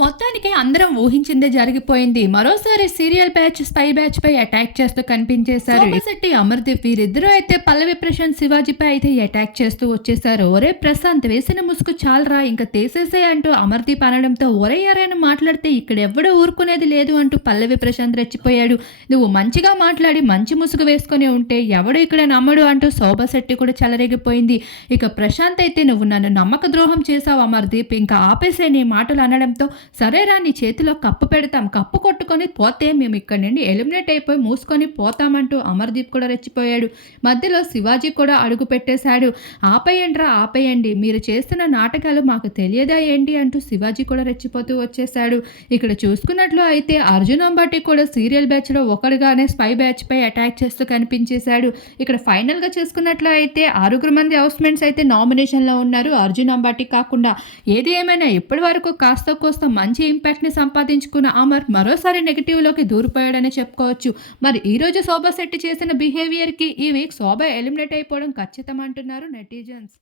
మొత్తానికి అందరం ఊహించిందే జరిగిపోయింది. మరోసారి సీరియల్ బ్యాచ్ స్పై బ్యాచ్ పై అటాక్ చేస్తూ కనిపించేశారు. శెట్టి అమర్దీప్ వీరిద్దరూ అయితే పల్లవి ప్రశాంత్ శివాజీపై అయితే అటాక్ చేస్తూ వచ్చేసారు ఒరే ప్రశాంత్ వేసిన ముసుగు చాలరా ఇంకా తీసేసే అంటూ అమర్దీప్ అనడంతో ఒరే ఎవరైనా మాట్లాడితే ఇక్కడ ఎవడో ఊరుకునేది లేదు అంటూ పల్లవి ప్రశాంత్ రెచ్చిపోయాడు. నువ్వు మంచిగా మాట్లాడి మంచి ముసుగు వేసుకొని ఉంటే ఎవడు ఇక్కడ నమ్మడు అంటూ శోభా శెట్టి కూడా చెలరేగిపోయింది. ఇక ప్రశాంత్ అయితే నువ్వు నన్ను నమ్మక ద్రోహం చేశావు అమర్దీప్ ఇంకా ఆపేసే నీ మాటలు అనడంతో సరేరా నీ చేతిలో కప్పు పెడతాం. కప్పు కొట్టుకొని పోతే మేము ఇక్కడి నుండి ఎలిమినేట్ అయిపోయి మూసుకొని పోతామంటూ అమర్దీప్ కూడా రెచ్చిపోయాడు. మధ్యలో శివాజీ కూడా అడుగు పెట్టేశాడు. ఆపేయండిరా ఆపేయండి. మీరు చేస్తున్న నాటకాలు మాకు తెలియదా ఏంటి అంటూ శివాజీ కూడా రెచ్చిపోతూ వచ్చేశాడు. ఇక్కడ చూసుకున్నట్లు అయితే అర్జున్ అంబాటి కూడా సీరియల్ బ్యాచ్లో ఒకడుగానే స్పై బ్యాచ్ పై అటాక్ చేస్తూ కనిపించేశాడు. ఇక్కడ ఫైనల్గా చూసుకున్నట్లు అయితే ఆరుగురు మంది హౌస్మెంట్స్ అయితే నామినేషన్లో ఉన్నారు అర్జున్ అంబాటి కాకుండా. ఏది ఏమైనా ఇప్పటి వరకు కాస్త కోస్త మంచి ఇంపాక్ట్ని సంపాదించుకున్న అమర్ మరోసారి నెగిటివ్లోకి దూరిపోయాడని చెప్పుకోవచ్చు. మరి ఈరోజు శోభా శెట్టి చేసిన బిహేవియర్కి ఈ వీక్ శోభ ఎలిమినేట్ అయిపోవడం ఖచ్చితం అంటున్నారు నెటిజన్స్.